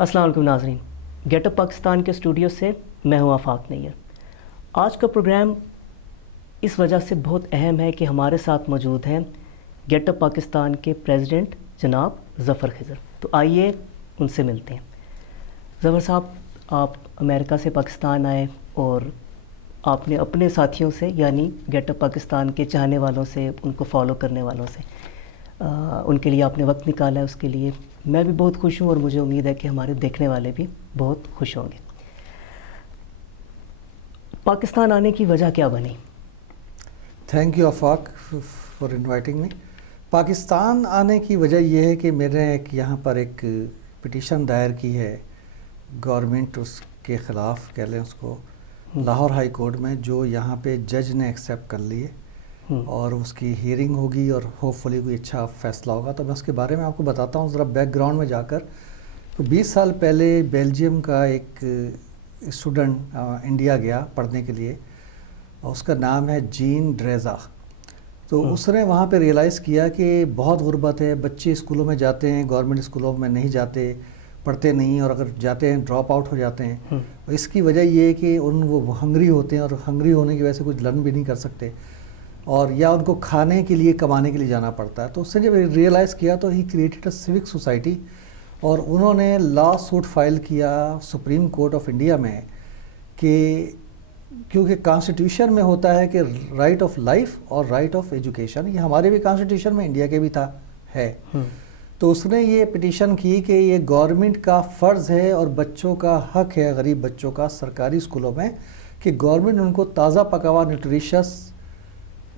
السلام علیکم ناظرین، گیٹ اپ پاکستان کے اسٹوڈیو سے میں ہوں آفاق نیر۔ آج کا پروگرام اس وجہ سے بہت اہم ہے کہ ہمارے ساتھ موجود ہیں گیٹ اپ پاکستان کے پریزیڈنٹ جناب ظفر خضر۔ تو آئیے ان سے ملتے ہیں۔ ظفر صاحب، آپ امریکہ سے پاکستان آئے اور آپ نے اپنے ساتھیوں سے یعنی گیٹ اپ پاکستان کے چاہنے والوں سے، ان کو فالو کرنے والوں سے، ان کے لیے آپ نے وقت نکالا ہے۔ اس کے لیے میں بھی بہت خوش ہوں اور مجھے امید ہے کہ ہمارے دیکھنے والے بھی بہت خوش ہوں گے۔ پاکستان آنے کی وجہ کیا بنی؟ Thank you Afaq for inviting me. Pakistan آنے کی وجہ یہ ہے کہ میں نے یہاں پر ایک پٹیشن دائر کی ہے گورنمنٹ اس کے خلاف، کہہ لیں اس کو، لاہور ہائی کورٹ میں، جو یہاں پہ جج نے ایکسیپٹ کر لی ہے اور اس کی ہیئرنگ ہوگی اور ہوپ فلی کوئی اچھا فیصلہ ہوگا۔ تو میں اس کے بارے میں آپ کو بتاتا ہوں ذرا بیک گراؤنڈ میں جا کر۔ تو 20 سال پہلے بیلجیم کا ایک اسٹوڈنٹ انڈیا گیا پڑھنے کے لیے، اس کا نام ہے جین ڈریزا۔ تو اس نے وہاں پہ ریئلائز کیا کہ بہت غربت ہے، بچے اسکولوں میں جاتے ہیں، گورنمنٹ اسکولوں میں نہیں جاتے، پڑھتے نہیں، اور اگر جاتے ہیں ڈراپ آؤٹ ہو جاتے ہیں۔ اس کی وجہ یہ ہے کہ وہ ہنگری ہوتے ہیں اور ہنگری ہونے کی وجہ سے کچھ لرن بھی نہیں کر سکتے، اور یا ان کو کھانے کے لیے، کمانے کے لیے جانا پڑتا ہے۔ تو اس نے جب ریئلائز کیا تو he created a civic society, اور انہوں نے لا سوٹ فائل کیا سپریم کورٹ آف انڈیا میں کہ کیونکہ کانسٹیٹیوشن میں ہوتا ہے کہ رائٹ آف لائف اور رائٹ آف ایجوکیشن، یہ ہمارے بھی کانسٹیٹیوشن میں، انڈیا کے بھی تھا ہے۔ تو اس نے یہ پٹیشن کی کہ یہ گورنمنٹ کا فرض ہے اور بچوں کا حق ہے، غریب بچوں کا، سرکاری اسکولوں میں، کہ گورنمنٹ ان کو تازہ پکا ہوا نیوٹریشس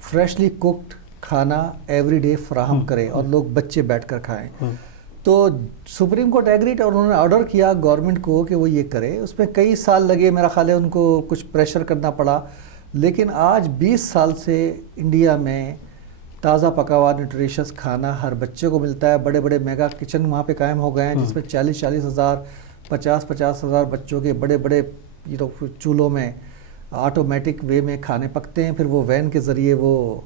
فریشلی کوکڈ کھانا ایوری ڈے فراہم کرے اور لوگ بچے بیٹھ کر کھائیں۔ تو سپریم کورٹ ایگریڈ اور انہوں نے آرڈر کیا گورنمنٹ کو کہ وہ یہ کرے۔ اس میں کئی سال لگے، میرا خیال ہے ان کو کچھ پریشر کرنا پڑا، لیکن آج 20 سال سے انڈیا میں تازہ پکا ہوا نیوٹریشس کھانا ہر بچے کو ملتا ہے۔ بڑے بڑے میگا کچن وہاں پہ قائم ہو گئے ہیں جس میں 40 ہزار 50 ہزار بچوں کے بڑے بڑے چولہوں میں آٹومیٹک وے میں کھانے پکتے ہیں، پھر وہ وین کے ذریعے وہ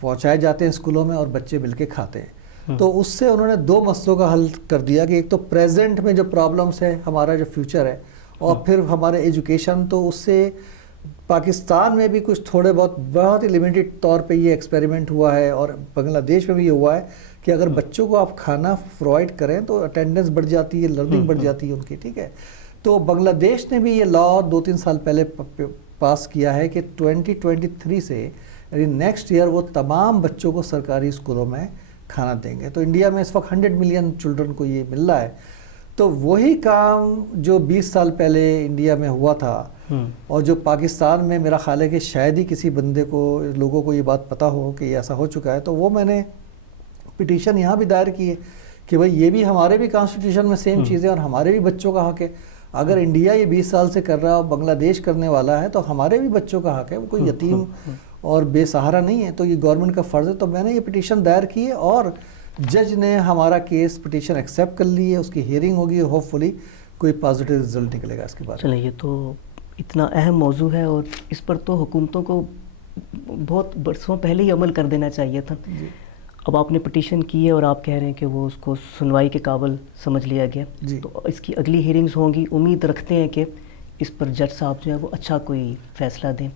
پہنچائے جاتے ہیں اسکولوں میں اور بچے مل کے کھاتے ہیں۔ تو اس سے انہوں نے 2 مسئلوں کا حل کر دیا کہ ایک تو پریزنٹ میں جو پرابلمس ہے، ہمارا جو فیوچر ہے، اور پھر ہمارے ایجوکیشن۔ تو اس سے پاکستان میں بھی کچھ تھوڑے بہت ہی لمیٹڈ طور پہ یہ ایکسپیریمنٹ ہوا ہے، اور بنگلہ دیش میں بھی یہ ہوا ہے کہ اگر بچوں کو آپ کھانا پرووائڈ کریں تو اٹینڈنس بڑھ جاتی ہے، لرننگ بڑھ جاتی ہے ان کی، ٹھیک ہے۔ تو بنگلہ دیش نے بھی یہ لا 2-3 سال پہلے پاس کیا ہے کہ 2023 سے یعنی نیکسٹ ایئر وہ تمام بچوں کو سرکاری اسکولوں میں کھانا دیں گے۔ تو انڈیا میں اس وقت 100 ملین چلڈرن کو یہ مل رہا ہے۔ تو وہی کام جو 20 سال پہلے انڈیا میں ہوا تھا اور جو پاکستان میں میرا خیال ہے کہ شاید ہی کسی بندے کو، لوگوں کو یہ بات پتہ ہو کہ یہ ایسا ہو چکا ہے، تو وہ میں نے پٹیشن یہاں بھی دائر کی ہے کہ بھائی یہ بھی ہمارے بھی کانسٹیٹیوشن میں سیم چیزیں اور ہمارے بھی بچوں کا حق ہے۔ اگر انڈیا یہ 20 سال سے کر رہا ہے اور بنگلہ دیش کرنے والا ہے تو ہمارے بھی بچوں کا حق ہے، وہ کوئی یتیم اور بے سہارا نہیں ہے۔ تو یہ گورنمنٹ کا فرض ہے۔ تو میں نے یہ پٹیشن دائر کی ہے اور جج نے ہمارا کیس پٹیشن ایکسیپٹ کر لی ہے، اس کی ہیئرنگ ہوگی، ہوپ فلی کوئی پازیٹیو رزلٹ نکلے گا اس کے بارے میں۔ چلیں، یہ تو اتنا اہم موضوع ہے اور اس پر تو حکومتوں کو بہت برسوں پہلے ہی عمل کر دینا چاہیے تھا۔ اب آپ نے پٹیشن کی ہے اور آپ کہہ رہے ہیں کہ وہ اس کو سنوائی کے قابل سمجھ لیا گیا، تو اس کی اگلی ہیئرنگز ہوں گی۔ امید رکھتے ہیں کہ اس پر جج صاحب جو ہے وہ اچھا کوئی فیصلہ دیں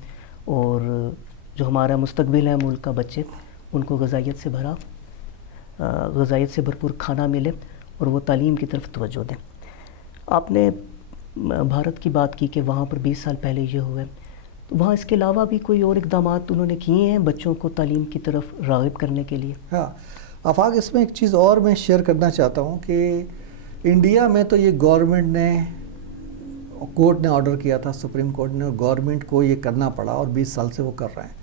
اور جو ہمارا مستقبل ہے ملک کا، بچے، ان کو غذائیت سے بھرپور کھانا ملے اور وہ تعلیم کی طرف توجہ دیں۔ آپ نے بھارت کی بات کی کہ وہاں پر 20 سال پہلے یہ ہوا ہے، وہاں اس کے علاوہ بھی کوئی اور اقدامات انہوں نے کیے ہیں بچوں کو تعلیم کی طرف راغب کرنے کے لیے؟ ہاں آفاق، اس میں ایک چیز اور میں شیئر کرنا چاہتا ہوں کہ انڈیا میں تو یہ گورنمنٹ نے، کورٹ نے آرڈر کیا تھا، سپریم کورٹ نے، اور گورنمنٹ کو یہ کرنا پڑا اور 20 سال سے وہ کر رہے ہیں۔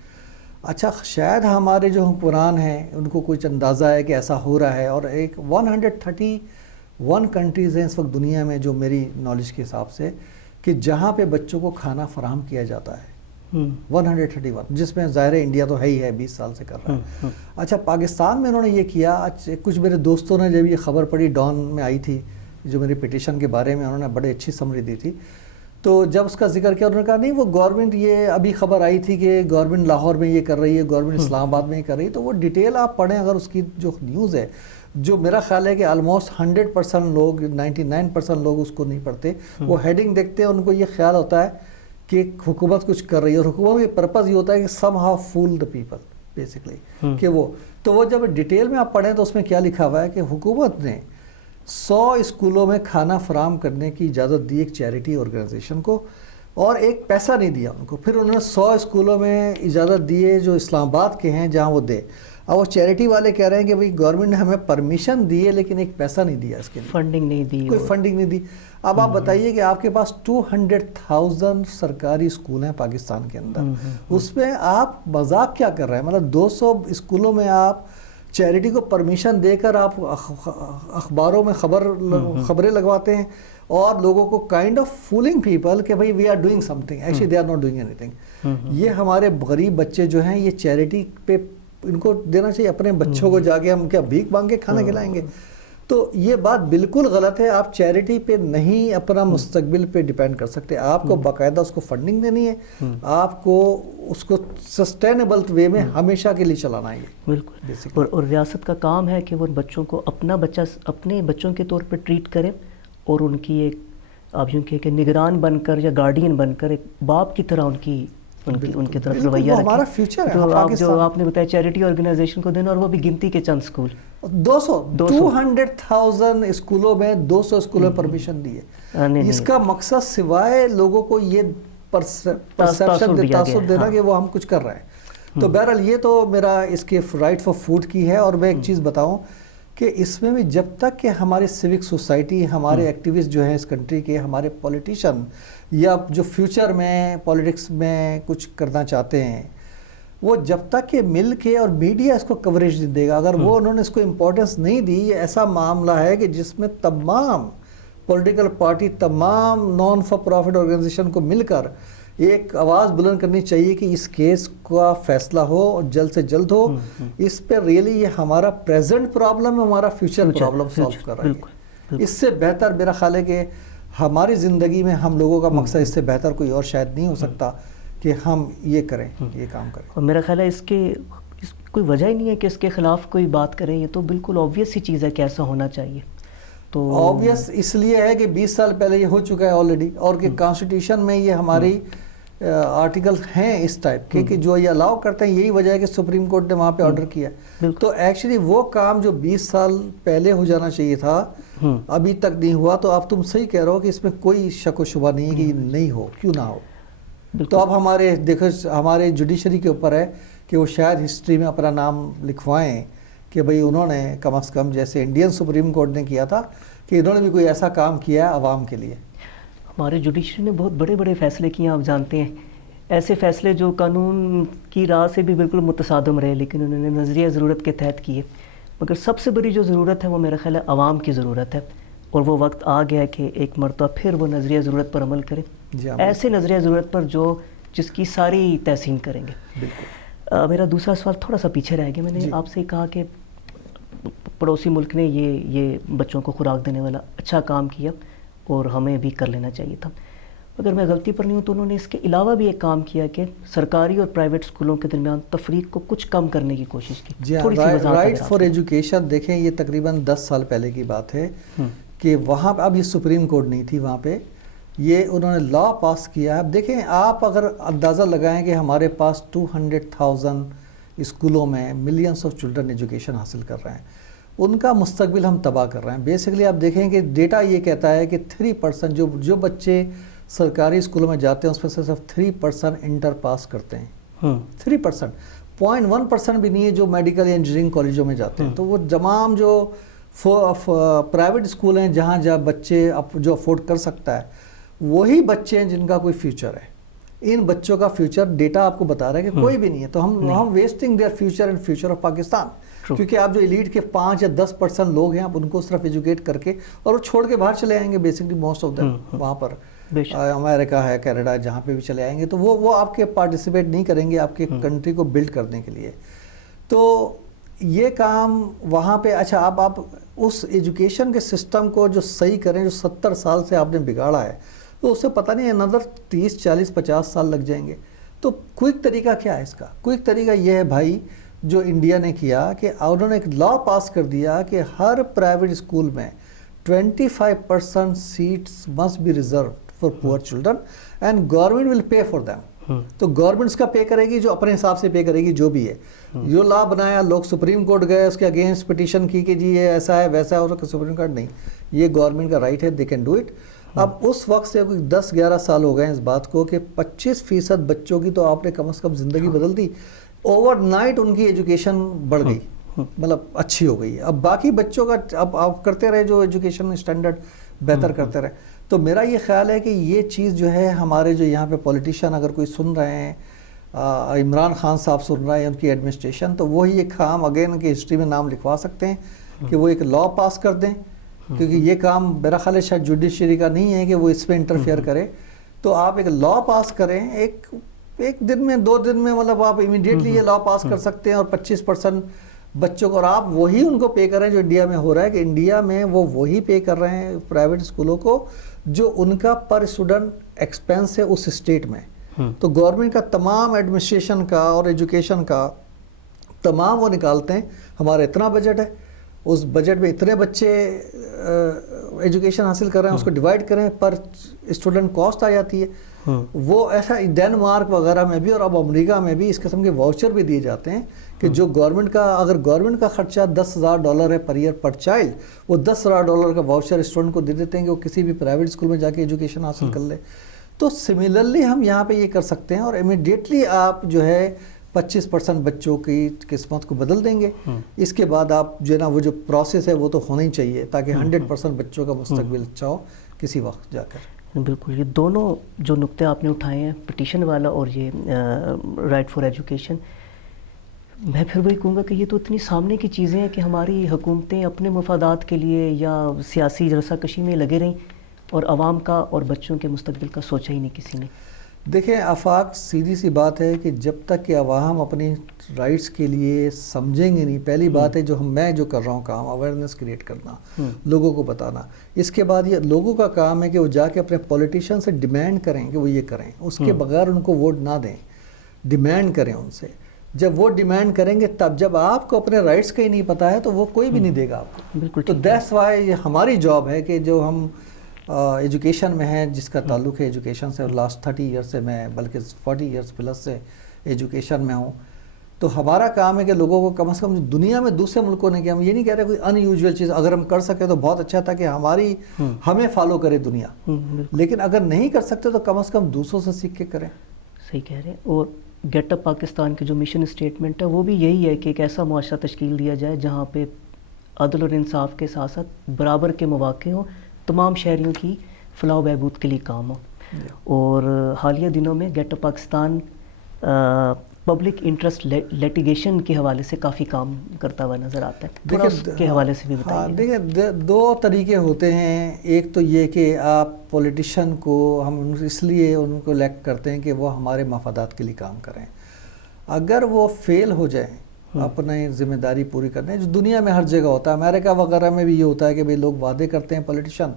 اچھا، شاید ہمارے جو حکمران ہیں ان کو کچھ اندازہ ہے کہ ایسا ہو رہا ہے، اور ایک 131 کنٹریز ہیں اس وقت دنیا میں جو میری نالج کے حساب سے، کہ جہاں پہ بچوں کو کھانا فراہم کیا جاتا ہے، 131، جس میں ظاہر ہے انڈیا تو ہے ہی ہے، 20 سال سے کر رہا ہے۔ اچھا، پاکستان میں انہوں نے یہ کیا، کچھ میرے دوستوں نے جب یہ خبر پڑھی، ڈان میں آئی تھی جو میری پٹیشن کے بارے میں، انہوں نے بڑے اچھی سمری دی تھی، تو جب اس کا ذکر کیا انہوں نے کہا نہیں وہ گورنمنٹ یہ ابھی خبر آئی تھی کہ گورنمنٹ لاہور میں یہ کر رہی ہے، گورنمنٹ اسلام آباد میں یہ کر رہی ہے، تو وہ ڈیٹیل آپ پڑھیں اگر اس کی جو نیوز ہے، جو میرا خیال ہے کہ آلموسٹ 100% لوگ 99% لوگ اس کو نہیں پڑھتے، وہ ہیڈنگ دیکھتے ہیں، ان کو یہ خیال ہوتا ہے کہ حکومت کچھ کر رہی ہے، اور حکومت کا پرپز یہ ہوتا ہے کہ somehow fool the people basically, کہ وہ تو وہ جب ڈیٹیل میں آپ پڑھیں تو اس میں کیا لکھا ہوا ہے کہ حکومت نے 100 اسکولوں میں کھانا فراہم کرنے کی اجازت دی ایک چیریٹی آرگنائزیشن کو، اور ایک پیسہ نہیں دیا ان کو. پھر انہوں نے 100 اسکولوں میں اجازت دی ہے جو اسلام آباد کے ہیں جہاں وہ دے. اب وہ چیریٹی والے کہہ رہے ہیں کہ بھئی گورنمنٹ نے ہمیں پرمیشن دی ہے لیکن ایک پیسہ نہیں دیا، اس کے لیے فنڈنگ نہیں دی، کوئی فنڈنگ نہیں دی. اب آپ بتائیے کہ آپ کے پاس 200,000 سرکاری اسکول ہیں پاکستان کے اندر، اس میں آپ مذاق کیا کر رہے ہیں؟ مطلب 200 اسکولوں میں آپ چیریٹی کو پرمیشن دے کر آپ اخباروں میں خبریں لگواتے ہیں اور لوگوں کو کائنڈ آف فولنگ پیپل کہ بھئی we are doing something, actually they are not doing anything. یہ ہمارے غریب بچے جو ہیں یہ چیریٹی پہ ان کو دینا چاہیے، اپنے بچوں کو جا کے ہم کیا بھیک مانگ کے کھانا کھلائیں گے؟ تو یہ بات بالکل غلط ہے. آپ چیریٹی پہ نہیں اپنا مستقبل پہ ڈیپینڈ کر سکتے، آپ کو باقاعدہ اس کو فنڈنگ دینی ہے، آپ کو اس کو سسٹینیبل وے میں ہمیشہ کے لیے چلانا ہے. بالکل. اور ریاست کا کام ہے کہ وہ بچوں کو اپنا بچہ اپنے بچوں کے طور پہ ٹریٹ کرے، اور ان کی ایک آپ یوں کہ نگران بن کر یا گارڈین بن کر ایک باپ کی طرح ان کی طرف رویہ رکھیں. ہمارا فیوچر ہے. تو جو آپ نے بتایا چیریٹی آرگنائزیشن کو دینا، اور وہ بھی گنتی کے چند اسکول، 200,000 اسکولوں میں 200 اسکولوں میں پرمیشن دی ہے. اس کا مقصد سوائے لوگوں کو یہ پرسیپشن تاثر دینا کہ وہ ہم کچھ کر رہے ہیں. تو بہرحال یہ تو میرا اس کے رائٹ فار فوڈ کی ہے. اور میں ایک چیز بتاؤں کہ اس میں بھی جب تک کہ ہماری سیوک سوسائٹی، ہمارے ایکٹیوسٹ جو ہیں اس کنٹری کے، ہمارے پولیٹیشین یا جو فیوچر میں پولیٹکس میں کچھ کرنا چاہتے ہیں، وہ جب تک کہ مل کے اور میڈیا اس کو کوریج نہیں دے گا، اگر وہ انہوں نے اس کو امپورٹنس نہیں دی، یہ ایسا معاملہ ہے کہ جس میں تمام پولیٹیکل پارٹی، تمام نان فار پروفٹ آرگنائزیشن کو مل کر ایک آواز بلند کرنی چاہیے کہ اس کیس کا فیصلہ ہو اور جلد سے جلد ہو. اس پہ ریئلی یہ ہمارا پریزنٹ پرابلم ہے، ہمارا فیوچر پرابلم سالو کر رہا ہے. اس سے بہتر میرا خیال ہے کہ ہماری زندگی میں ہم لوگوں کا مقصد اس سے بہتر کوئی اور شاید نہیں ہو سکتا کہ ہم یہ کریں، یہ کام کریں. اور میرا خیال ہے اس کوئی وجہ ہی نہیں ہے کہ اس کے خلاف کوئی بات کریں. یہ تو بالکل آبویس ہی چیز ہے کہ ایسا ہونا چاہیے. تو آبویس اس لیے ہے کہ 20 سال پہلے یہ ہو چکا ہے آلریڈی، اور کہ کانسٹیٹیوشن میں یہ ہماری آرٹیکل ہیں اس ٹائپ کے کہ جو یہ الاؤ کرتے ہیں. یہی وجہ ہے کہ سپریم کورٹ نے وہاں پہ آرڈر کیا. تو ایکچولی وہ کام جو 20 سال پہلے ہو جانا چاہیے تھا ابھی تک نہیں ہوا. تو اب تم صحیح کہہ رہے ہو کہ اس میں کوئی شک و شبہ نہیں ہے کہ یہ نہیں ہو، کیوں نہ ہو. تو اب ہمارے جوڈیشری کے اوپر ہے کہ وہ شاید ہسٹری میں اپنا نام لکھوائیں کہ بھئی انہوں نے کم از کم جیسے انڈین سپریم کورٹ نے کیا تھا کہ انہوں نے بھی کوئی ایسا کام کیا ہے عوام کے لیے. ہمارے جوڈیشری نے بہت بڑے بڑے فیصلے کیے ہیں، آپ جانتے ہیں، ایسے فیصلے جو قانون کی راہ سے بھی بالکل متصادم رہے، لیکن انہوں نے نظریہ ضرورت کے تحت کیے. مگر سب سے بڑی جو ضرورت ہے وہ میرا خیال ہے عوام کی ضرورت ہے، اور وہ وقت آ گیا ہے کہ ایک مرتبہ پھر وہ نظریہ ضرورت پر عمل کرے. ایسے نظریہ ضرورت پر جس کی ساری تحسین کریں گے. میرا دوسرا سوال تھوڑا سا پیچھے رہ گیا. میں نے آپ سے کہا کہ پڑوسی ملک نے یہ بچوں کو خوراک دینے والا اچھا کام کیا اور ہمیں بھی کر لینا چاہیے تھا. اگر میں غلطی پر نہیں ہوں تو انہوں نے اس کے علاوہ بھی ایک کام کیا کہ سرکاری اور پرائیویٹ اسکولوں کے درمیان تفریق کو کچھ کم کرنے کی کوشش کی. جی ہاں، رائٹ فار ایجوکیشن دیکھیں یہ تقریباً 10 سال پہلے کی بات ہے کہ وہاں اب یہ سپریم کورٹ نہیں تھی، وہاں پہ یہ انہوں نے لا پاس کیا. اب دیکھیں آپ اگر اندازہ لگائیں کہ ہمارے پاس 200,000 اسکولوں میں ملینس آف چلڈرن ایجوکیشن حاصل کر رہے ہیں، ان کا مستقبل ہم تباہ کر رہے ہیں. بیسیکلی آپ دیکھیں کہ ڈیٹا یہ کہتا ہے کہ 3% جو بچے سرکاری اسکولوں میں جاتے ہیں اس میں سے صرف 3% انٹر پاس کرتے ہیں. 3%، 0.1% بھی نہیں ہے جو میڈیکل یا انجینئرنگ کالجوں میں جاتے ہیں. تو وہ تمام جو پرائیویٹ اسکول ہیں جہاں بچے جو افورڈ کر سکتا ہے وہی بچے ہیں جن کا کوئی فیوچر ہے. ان بچوں کا فیوچر ڈیٹا آپ کو بتا رہا ہے کہ کوئی بھی نہیں ہے. تو ہم wasting their future and future of Pakistan. کیونکہ آپ جو ایلیٹ کے 5 یا 10% لوگ ہیں آپ ان کو صرف ایجوکیٹ کر کے اور وہ چھوڑ کے باہر چلے آئیں گے. بیسکلی موسٹ آف دم وہاں پر امریکہ ہے، کینیڈا، جہاں پہ بھی چلے آئیں گے تو وہ آپ کے پارٹیسپیٹ نہیں کریں گے آپ کے کنٹری کو بلڈ کرنے کے لیے. تو یہ کام وہاں پہ اچھا آپ اس ایجوکیشن کے سسٹم کو جو صحیح کریں جو 70 سال سے آپ نے بگاڑا ہے. تو اسے پتہ نہیں another 30 40 50 سال لگ جائیں گے. تو کوئک طریقہ کیا ہے اس کا؟ کوئک طریقہ یہ ہے بھائی جو انڈیا نے کیا کہ انہوں نے ایک لا پاس کر دیا کہ ہر پرائیویٹ اسکول میں 25% seats must be reserved for poor children and government will pay for them. تو گورنمنٹ اس کا پے کرے گی جو اپنے حساب سے پے کرے گی جو بھی ہے. یہ لا بنایا, لوگ سپریم کورٹ گئے, اس کے اگینسٹ پٹیشن کی کہ جی یہ ایسا ہے ویسا ہے, اور سپریم کورٹ نہیں, یہ گورنمنٹ کا رائٹ ہے, دے کین ڈو اٹ. اب اس وقت سے 10-11 سال ہو گئے ہیں اس بات کو کہ 25% بچوں کی تو آپ نے کم از کم زندگی بدل دی. اوور نائٹ ان کی ایجوکیشن بڑھ گئی, مطلب اچھی ہو گئی. اب باقی بچوں کا اب آپ کرتے رہے جو ایجوکیشن اسٹینڈرڈ بہتر کرتے رہے. تو میرا یہ خیال ہے کہ یہ چیز جو ہے ہمارے جو یہاں پہ پولیٹیشین اگر کوئی سن رہے ہیں, عمران خان صاحب سن رہے ہیں, ان کی ایڈمنسٹریشن, تو وہی ایک کام اگین ان کی ہسٹری میں نام لکھوا سکتے ہیں کہ وہ ایک لا پاس کر دیں, کیونکہ یہ کام میرا خیال ہے شاید جوڈیشری کا نہیں ہے کہ وہ اس پہ انٹرفیئر کرے. تو آپ ایک لا پاس کریں, ایک دن میں 2 دن میں, مطلب آپ امیڈیٹلی یہ لا پاس کر سکتے ہیں, اور 25% بچوں کو, اور آپ وہی ان کو پے کر رہے ہیں جو انڈیا میں ہو رہا ہے کہ انڈیا میں وہ وہی پے کر رہے ہیں پرائیویٹ اسکولوں کو جو ان کا پر اسٹوڈنٹ ایکسپینس ہے اس اسٹیٹ میں. تو گورنمنٹ کا تمام ایڈمنسٹریشن کا اور ایجوکیشن کا تمام وہ نکالتے ہیں, ہمارا اتنا بجٹ ہے, اس بجٹ میں اتنے بچے ایجوکیشن حاصل کر رہے ہیں, اس کو ڈیوائڈ کریں, پر اسٹوڈنٹ کاسٹ آ جاتی ہے. وہ ایسا ڈینمارک وغیرہ میں بھی اور اب امریکہ میں بھی اس قسم کے واؤچر بھی دیے جاتے ہیں کہ جو گورنمنٹ کا, اگر گورنمنٹ کا خرچہ $10,000 ہے پر ایئر پر چائلڈ, وہ $10,000 کا واؤچر اسٹوڈنٹ کو دے دیتے ہیں کہ وہ کسی بھی پرائیویٹ اسکول میں جا کے ایجوکیشن حاصل کر لے. تو سملرلی ہم یہاں پہ یہ کر سکتے ہیں, اور امیڈیٹلی آپ جو ہے 25% بچوں کی قسمت کو بدل دیں گے. اس کے بعد آپ جو ہے نا وہ جو پروسیس ہے وہ تو ہونا ہی چاہیے تاکہ 100% بچوں کا مستقبل اچھا ہو کسی وقت جا کر. بالکل, یہ دونوں جو نقطے آپ نے اٹھائے ہیں, پٹیشن والا اور یہ رائٹ فار ایجوکیشن, میں پھر وہی کہوں گا کہ یہ تو اتنی سامنے کی چیزیں ہیں کہ ہماری حکومتیں اپنے مفادات کے لیے یا سیاسی رسا کشی میں لگے رہیں, اور عوام کا اور بچوں کے مستقبل کا سوچا ہی نہیں کسی نے. دیکھیں آفاق, سیدھی سی بات ہے کہ جب تک کہ عوام اپنی رائٹس کے لیے سمجھیں گے نہیں, پہلی بات ہے میں جو کر رہا ہوں کام, اویئرنیس کریٹ کرنا, لوگوں کو بتانا. اس کے بعد یہ لوگوں کا کام ہے کہ وہ جا کے اپنے پولیٹیشین سے ڈیمانڈ کریں کہ وہ یہ کریں, اس کے بغیر ان کو ووٹ نہ دیں, ڈیمانڈ کریں ان سے. جب وہ ڈیمانڈ کریں گے تب, جب آپ کو اپنے رائٹس کا ہی نہیں پتہ ہے تو وہ کوئی بھی نہیں دے گا آپ کو. بالکل. تو دیٹس وائی یہ ہماری جاب ہے کہ جو ہم ایجوکیشن میں ہے, جس کا تعلق ہے ایجوکیشن سے, اور لاسٹ 30 ایئرس سے میں بلکہ 40 ایئرس پلس سے ایجوکیشن میں ہوں, تو ہمارا کام ہے کہ لوگوں کو کم از کم دنیا میں دوسرے ملکوں نے کیا, ہم یہ نہیں کہہ رہے کوئی ان یوزول چیز اگر ہم کر سکے تو بہت اچھا تھا کہ ہمیں فالو کرے دنیا, لیکن اگر نہیں کر سکتے تو کم از کم دوسروں سے سیکھ کے کریں. صحیح کہہ رہے ہیں. اور گیٹ اپ پاکستان کی جو مشن اسٹیٹمنٹ ہے وہ بھی یہی ہے کہ ایک ایسا معاشرہ تشکیل دیا جائے جہاں پہ عدل اور انصاف کے ساتھ ساتھ برابر کے مواقع ہوں, تمام شہریوں کی فلاح و بہبود کے لیے کام ہو. اور حالیہ دنوں میں get up Pakistan public interest litigation کے حوالے سے کافی کام کرتا ہوا نظر آتا ہے. تھوڑا اس کے حوالے سے بھی بتائیے. دیکھیں 2 طریقے ہوتے ہیں. ایک تو یہ کہ آپ پولیٹیشین کو ہم اس لیے ان کو الیکٹ کرتے ہیں کہ وہ ہمارے مفادات کے لیے کام کریں. اگر وہ فیل ہو جائیں اپنی ذمہ داری پوری کرنے, جو دنیا میں ہر جگہ ہوتا ہے, امریکہ وغیرہ میں بھی یہ ہوتا ہے کہ بھئی لوگ وعدے کرتے ہیں پولیٹیشین,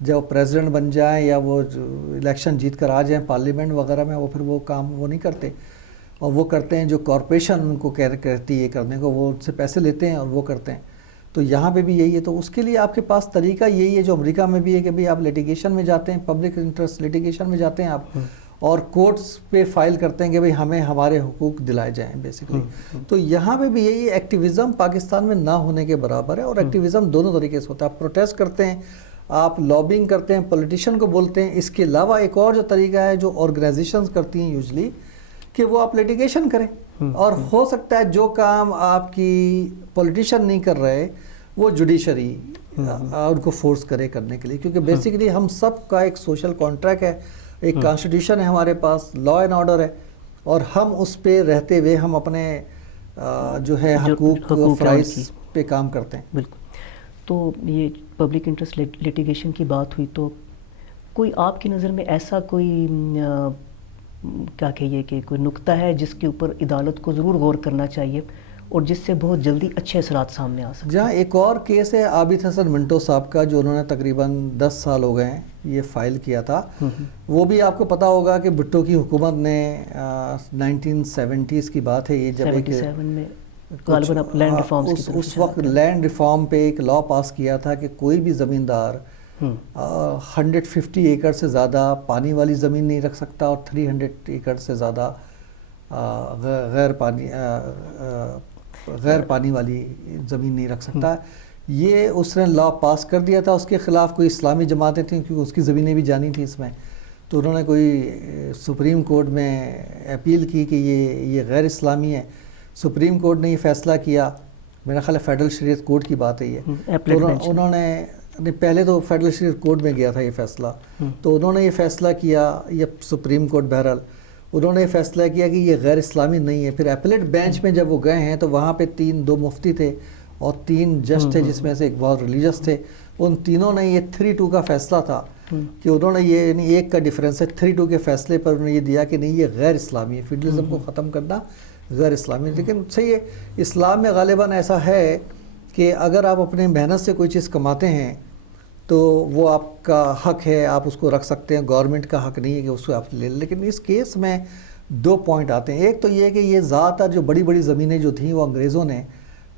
جب پریزیڈنٹ بن جائیں یا وہ الیکشن جیت کر آ جائیں پارلیمنٹ وغیرہ میں, وہ پھر وہ کام وہ نہیں کرتے, اور وہ کرتے ہیں جو کارپوریشن ان کو کہتی ہے کرنے کو, وہ ان سے پیسے لیتے ہیں اور وہ کرتے ہیں. تو یہاں پہ بھی یہی ہے. تو اس کے لیے آپ کے پاس طریقہ یہی ہے جو امریکہ میں بھی ہے کہ بھئی آپ لیٹیگیشن میں جاتے ہیں, پبلک انٹرسٹ لیٹیگیشن میں جاتے ہیں آپ, اور کورٹس پہ فائل کرتے ہیں کہ بھئی ہمیں ہمارے حقوق دلائے جائیں بیسیکلی. تو یہاں پہ بھی یہی ایکٹیویزم پاکستان میں نہ ہونے کے برابر ہے, اور ایکٹیویزم دونوں طریقے سے ہوتا ہے. آپ پروٹیسٹ کرتے ہیں, آپ لابنگ کرتے ہیں, پولیٹیشین کو بولتے ہیں. اس کے علاوہ ایک اور جو طریقہ ہے جو آرگنائزیشنز کرتی ہیں یوزلی, کہ وہ آپ لیٹیگیشن کریں, اور ہو سکتا ہے جو کام آپ کی پولیٹیشین نہیں کر رہے وہ جوڈیشری ان کو فورس کرے کرنے کے لیے, کیونکہ بیسیکلی ہم سب کا ایک سوشل کانٹریکٹ ہے, ایک کانسٹیٹیوشن ہے ہمارے پاس, لا اینڈ آرڈر ہے, اور ہم اس پہ رہتے ہوئے ہم اپنے جو ہے حقوق فرائض پہ کام کرتے ہیں. بالکل. تو یہ پبلک انٹرسٹ لیٹیگیشن کی بات ہوئی, تو کوئی آپ کی نظر میں ایسا کوئی کیا کہیے کہ کوئی نقطہ ہے جس کے اوپر عدالت کو ضرور غور کرنا چاہیے, اور جس سے بہت جلدی اچھے اثرات سامنے آ سکتے جہاں ایک اور کیس ہے عابد حسن منٹو صاحب کا، جو انہوں نے تقریباً 10 سال ہو گئے ہیں یہ فائل کیا تھا. وہ بھی آپ کو پتہ ہوگا کہ بھٹو کی حکومت نے 1970s کی بات ہے یہ، جب ایک 77 میں غالباً لینڈ ریفارمز کی طرف اس وقت لینڈ ریفارم پہ ایک لا پاس کیا تھا کہ کوئی بھی زمیندار 150 ایکڑ سے زیادہ پانی والی زمین نہیں رکھ سکتا اور 300 ایکڑ سے زیادہ غیر پانی والی زمین نہیں رکھ سکتا. یہ اس نے لا پاس کر دیا تھا. اس کے خلاف کوئی اسلامی جماعتیں تھیں کیونکہ اس کی زمینیں بھی جانی تھیں اس میں، تو انہوں نے کوئی سپریم کورٹ میں اپیل کی کہ یہ غیر اسلامی ہے. سپریم کورٹ نے یہ فیصلہ کیا، میرا خیال ہے فیڈرل شریعت کورٹ کی بات ہے یہ، تو انہوں نے پہلے تو فیڈرل شریعت کورٹ میں گیا تھا یہ فیصلہ، تو انہوں نے یہ فیصلہ کیا، یہ سپریم کورٹ بہرحال انہوں نے یہ فیصلہ کیا کہ یہ غیر اسلامی نہیں ہے. پھر ایپلیٹ بینچ میں جب وہ گئے ہیں تو وہاں پہ 2 مفتی تھے اور 3 جج تھے، جس میں سے ایک بہت ریلیجس تھے. ان تینوں نے یہ 3-2 کا فیصلہ تھا کہ انہوں نے یہ یعنی 1 کا ڈیفرنس ہے، 3-2 کے فیصلے پر انہوں نے یہ دیا کہ نہیں یہ غیر اسلامی ہے، فیڈرلزم کو ختم کرنا غیر اسلامی. لیکن صحیح ہے، اسلام میں غالباً ایسا ہے کہ اگر آپ اپنے محنت سے کوئی چیز کماتے ہیں تو وہ آپ کا حق ہے، آپ اس کو رکھ سکتے ہیں، گورنمنٹ کا حق نہیں ہے کہ اس کو آپ لے لیں. لیکن اس کیس میں 2 پوائنٹ آتے ہیں. ایک تو یہ کہ یہ زیادہ تر جو بڑی بڑی زمینیں جو تھیں وہ انگریزوں نے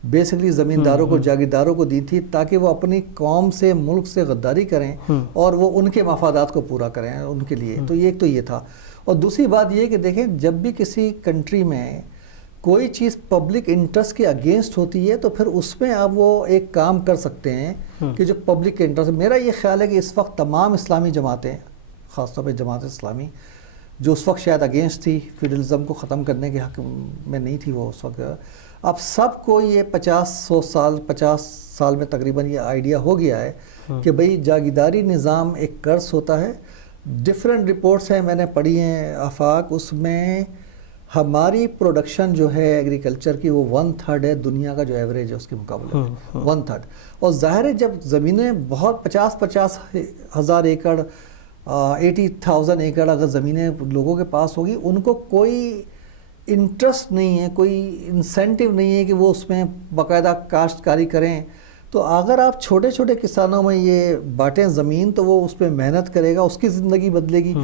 بیسکلی زمینداروں کو، جاگیرداروں کو دی تھی تاکہ وہ اپنی قوم سے، ملک سے غداری کریں اور وہ ان کے مفادات کو پورا کریں ان کے لیے. تو ایک تو یہ تھا. اور دوسری بات یہ کہ دیکھیں جب بھی کسی کنٹری میں کوئی چیز پبلک انٹرسٹ کے اگینسٹ ہوتی ہے تو پھر اس میں آپ وہ ایک کام کر سکتے ہیں کہ جو پبلک انٹرسٹ. میرا یہ خیال ہے کہ اس وقت تمام اسلامی جماعتیں، خاص طور پہ جماعت اسلامی جو اس وقت شاید اگینسٹ تھی، فیڈرلزم کو ختم کرنے کے حق میں نہیں تھی وہ اس وقت، اب سب کو یہ 50 سال میں تقریباً یہ آئیڈیا ہو گیا ہے کہ بھئی جاگیرداری نظام ایک قرض ہوتا ہے. ڈفرینٹ رپورٹس ہیں میں نے پڑھی ہیں آفاق، اس میں ہماری پروڈکشن جو ہے ایگریکلچر کی وہ 1/3 ہے دنیا کا جو ایوریج ہے اس کے مقابلے میں 1/3. اور ظاہر ہے جب زمینیں بہت 50 ہزار ایکڑ 80,000 ایکڑ اگر زمینیں لوگوں کے پاس ہوگی، ان کو کوئی انٹرسٹ نہیں ہے، کوئی انسینٹیو نہیں ہے کہ وہ اس میں باقاعدہ کاشتکاری کریں. تو اگر آپ چھوٹے چھوٹے کسانوں میں یہ بانٹیں زمین تو وہ اس پہ محنت کرے گا، اس کی زندگی بدلے گی.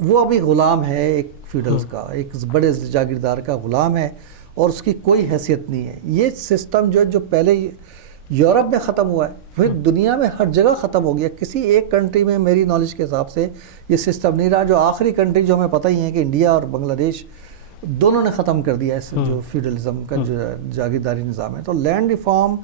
وہ ابھی غلام ہے ایک فیوڈلز کا، ایک بڑے جاگیردار کا غلام ہے اور اس کی کوئی حیثیت نہیں ہے. یہ سسٹم جو پہلے یورپ میں ختم ہوا ہے پھر دنیا میں ہر جگہ ختم ہو گیا. کسی ایک کنٹری میں میری نالج کے حساب سے یہ سسٹم نہیں رہا. جو آخری کنٹری جو ہمیں پتہ ہی ہے کہ انڈیا اور بنگلہ دیش دونوں نے ختم کر دیا اس جو فیوڈلزم کا جو جاگیرداری نظام ہے. تو لینڈ ریفارم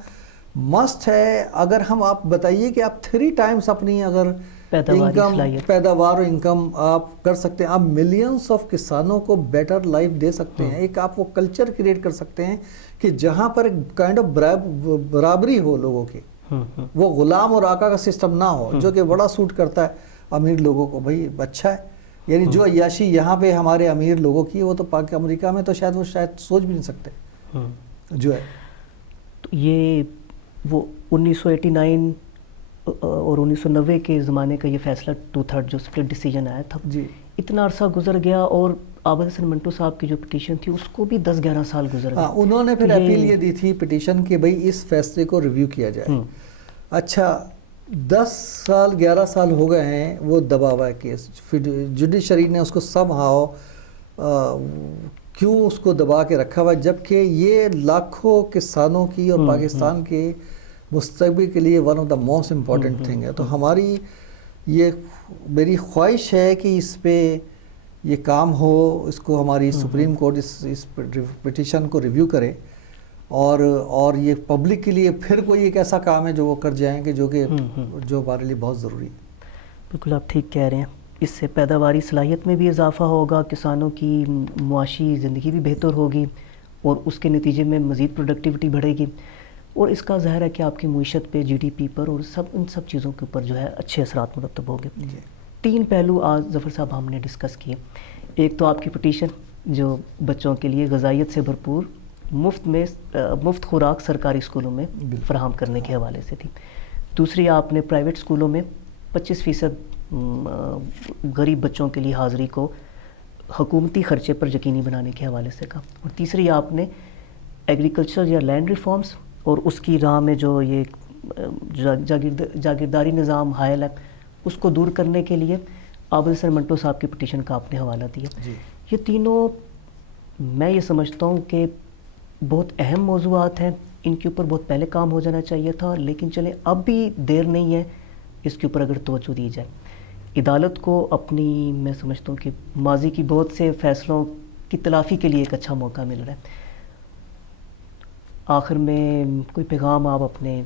مسٹ ہے. اگر ہم آپ بتائیے کہ آپ 3 ٹائمز اپنی اگر پیداوار اور انکم آپ کر سکتے ہیں، آپ ملینز آف کسانوں کو بیٹر لائف دے سکتے ہیں. ایک آپ وہ کلچر کریٹ کر سکتے ہیں کہ جہاں پر ایک کائنڈ آف برابری ہو لوگوں کی، وہ غلام اور آقا کا سسٹم نہ ہو جو کہ بڑا سوٹ کرتا ہے امیر لوگوں کو. بھائی اچھا ہے، یعنی جو عیاشی یہاں پہ ہمارے امیر لوگوں کی وہ تو امریکہ میں تو شاید سوچ بھی نہیں سکتے جو ہے. تو یہ وہ 1989 اور 1990 کے زمانے کا یہ فیصلہ 2/3 جو سپلٹ ڈیسیجن آیا تھا جی، اتنا عرصہ گزر گیا اور عابد حسن منٹو صاحب کی جو پٹیشن تھی اس کو بھی 10-11 سال گزر گئے. انہوں نے پھر اپیل یہ دی تھی پٹیشن کہ بھئی اس فیصلے کو ریویو کیا جائے. اچھا 10 سال 11 سال ہو گئے ہیں وہ دبا ہوا ہے کیس. جوڈیشری نے اس کو سم ہاؤ کیوں اس کو دبا کے رکھا ہوا ہے، جبکہ یہ لاکھوں کسانوں کی اور پاکستان کے مستقبل کے لیے one of the most important thing ہے. تو ہماری یہ میری خواہش ہے کہ اس پہ یہ کام ہو، اس کو ہماری سپریم کورٹ اس پٹیشن کو ریویو کرے اور یہ پبلک کے لیے پھر کوئی ایک ایسا کام ہے جو وہ کر جائیں کہ جو ہمارے لیے بہت ضروری ہے. بالکل آپ ٹھیک کہہ رہے ہیں. اس سے پیداواری صلاحیت میں بھی اضافہ ہوگا، کسانوں کی معاشی زندگی بھی بہتر ہوگی اور اس کے نتیجے میں مزید پروڈکٹیوٹی بڑھے گی اور اس کا ظاہر ہے کہ آپ کی معیشت پہ، GDP پر اور ان سب چیزوں کے اوپر جو ہے اچھے اثرات مرتب ہوں گے. 3 پہلو آج ظفر صاحب ہم نے ڈسکس کیے. ایک تو آپ کی پٹیشن جو بچوں کے لیے غذائیت سے بھرپور مفت خوراک سرکاری اسکولوں میں فراہم کرنے کے حوالے سے تھی. دوسری آپ نے پرائیویٹ اسکولوں میں 25% غریب بچوں کے لیے حاضری کو حکومتی خرچے پر یقینی بنانے کے حوالے سے کہا. اور تیسری آپ نے ایگریکلچر یا لینڈ ریفارمز اور اس کی راہ میں جو یہ جاگیرداری نظام حائل ہے اس کو دور کرنے کے لیے عابد حسین منٹو صاحب کی پٹیشن کا آپ نے حوالہ دیا. جی. یہ تینوں میں یہ سمجھتا ہوں کہ بہت اہم موضوعات ہیں, ان کے اوپر بہت پہلے کام ہو جانا چاہیے تھا, لیکن چلیں اب بھی دیر نہیں ہے اس کے اوپر اگر توجہ دی جائے. عدالت کو اپنی میں سمجھتا ہوں کہ ماضی کی بہت سے فیصلوں کی تلافی کے لیے ایک اچھا موقع مل رہا ہے. آخر میں کوئی پیغام آپ اپنے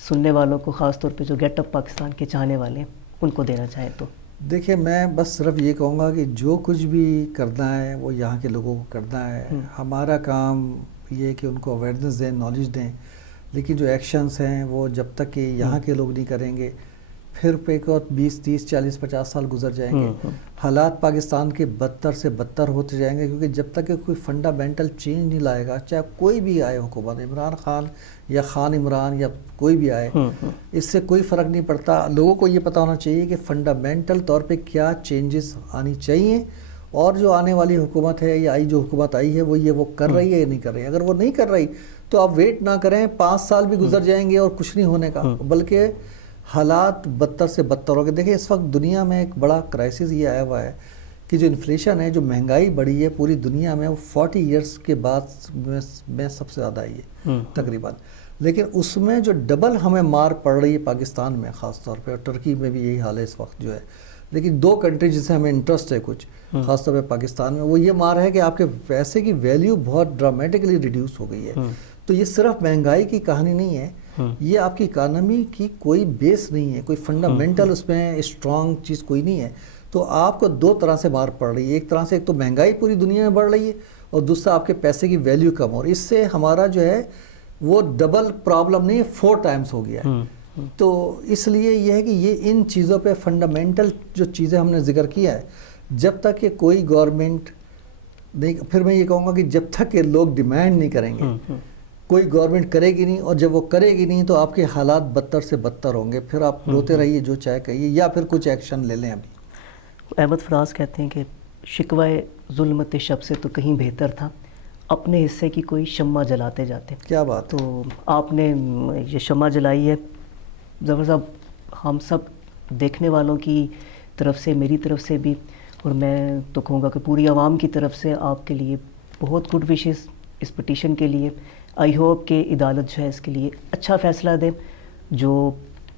سننے والوں کو, خاص طور پہ جو گیٹ اپ پاکستان کے چاہنے والے ہیں, ان کو دینا چاہیں تو؟ دیکھیے میں بس صرف یہ کہوں گا کہ جو کچھ بھی کرنا ہے وہ یہاں کے لوگوں کو کرنا ہے. ہمارا کام یہ ہے کہ ان کو اویئرنیس دیں, نالج دیں, لیکن جو ایکشنز ہیں وہ جب تک کہ یہاں کے لوگ نہیں کریں گے پھر پہ کو 20 30 40 50 سال گزر جائیں گے. حالات پاکستان کے بدتر سے بدتر ہوتے جائیں گے, کیونکہ جب تک کہ کوئی فنڈامنٹل چینج نہیں لائے گا, چاہے کوئی بھی آئے حکومت, عمران خان یا خان عمران یا کوئی بھی آئے, اس سے کوئی فرق نہیں پڑتا. لوگوں کو یہ پتہ ہونا چاہیے کہ فنڈامنٹل طور پہ کیا چینجز آنی چاہیے, اور جو آنے والی حکومت ہے یا جو حکومت آئی ہے وہ کر رہی ہے یا نہیں کر رہی ہے. اگر وہ نہیں کر رہی تو آپ ویٹ نہ کریں, 5 سال بھی گزر جائیں گے اور کچھ نہیں ہونے کا, بلکہ حالات بدتر سے بدتر ہو گئے. دیکھیں اس وقت دنیا میں ایک بڑا کرائسس یہ آیا ہوا ہے کہ جو انفلیشن ہے, جو مہنگائی بڑھی ہے پوری دنیا میں, وہ 40 ایئرس کے بعد میں سب سے زیادہ آئی ہے تقریباً. لیکن اس میں جو ڈبل ہمیں مار پڑ رہی ہے پاکستان میں خاص طور پہ, اور ترکی میں بھی یہی حال ہے اس وقت جو ہے. لیکن 2 کنٹری جس سے ہمیں انٹرسٹ ہے کچھ خاص طور پہ پاکستان میں, وہ یہ مار ہے کہ آپ کے پیسے کی ویلیو بہت ڈرامیٹکلی ریڈیوس ہو گئی ہے. تو یہ صرف مہنگائی کی کہانی نہیں ہے, یہ آپ کی اکانومی کی کوئی بیس نہیں ہے, کوئی فنڈامنٹل اس میں اسٹرانگ چیز کوئی نہیں ہے. تو آپ کو 2 طرح سے مار پڑ رہی ہے. ایک طرح سے ایک تو مہنگائی پوری دنیا میں بڑھ رہی ہے, اور دوسرا آپ کے پیسے کی ویلیو کم ہو رہی ہے. اس سے ہمارا جو ہے وہ ڈبل پرابلم نہیں ہے, 4 ٹائمز ہو گیا ہے. تو اس لیے یہ ہے کہ یہ ان چیزوں پہ فنڈامنٹل جو چیزیں ہم نے ذکر کیا ہے, جب تک کہ کوئی گورنمنٹ نہیں, پھر میں یہ کہوں گا کہ جب تک کہ لوگ ڈیمانڈ نہیں کریں گے کوئی گورنمنٹ کرے گی نہیں, اور جب وہ کرے گی نہیں تو آپ کے حالات بدتر سے بدتر ہوں گے. پھر آپ روتے رہیے جو چاہے کہیے, یا پھر کچھ ایکشن لے لیں. ابھی احمد فراز کہتے ہیں کہ شکوائے ظلمت شب سے تو کہیں بہتر تھا, اپنے حصے کی کوئی شمع جلاتے جاتے. کیا بات. تو آپ نے یہ شمع جلائی ہے, ظفر صاحب ہم سب دیکھنے والوں کی طرف سے, میری طرف سے بھی, اور میں تو کہوں گا کہ پوری عوام کی طرف سے آپ کے لیے بہت گڈ وشز اس پٹیشن کے لیے. آئی ہوپ کہ عدالت جو ہے اس کے لیے اچھا فیصلہ دے, جو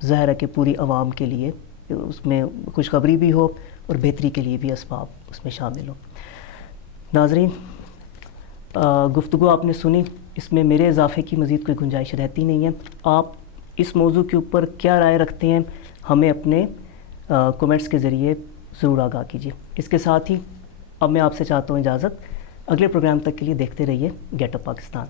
ظاہر ہے کہ پوری عوام کے لیے اس میں خوشخبری بھی ہو اور بہتری کے لیے بھی اسباب اس میں شامل ہو. ناظرین, گفتگو آپ نے سنی, اس میں میرے اضافے کی مزید کوئی گنجائش رہتی نہیں ہے. آپ اس موضوع کے اوپر کیا رائے رکھتے ہیں ہمیں اپنے کومنٹس کے ذریعے ضرور آگاہ کیجیے. اس کے ساتھ ہی اب میں آپ سے چاہتا ہوں اجازت. اگلے پروگرام تک کے لیے دیکھتے رہیے گیٹ اپ پاکستان.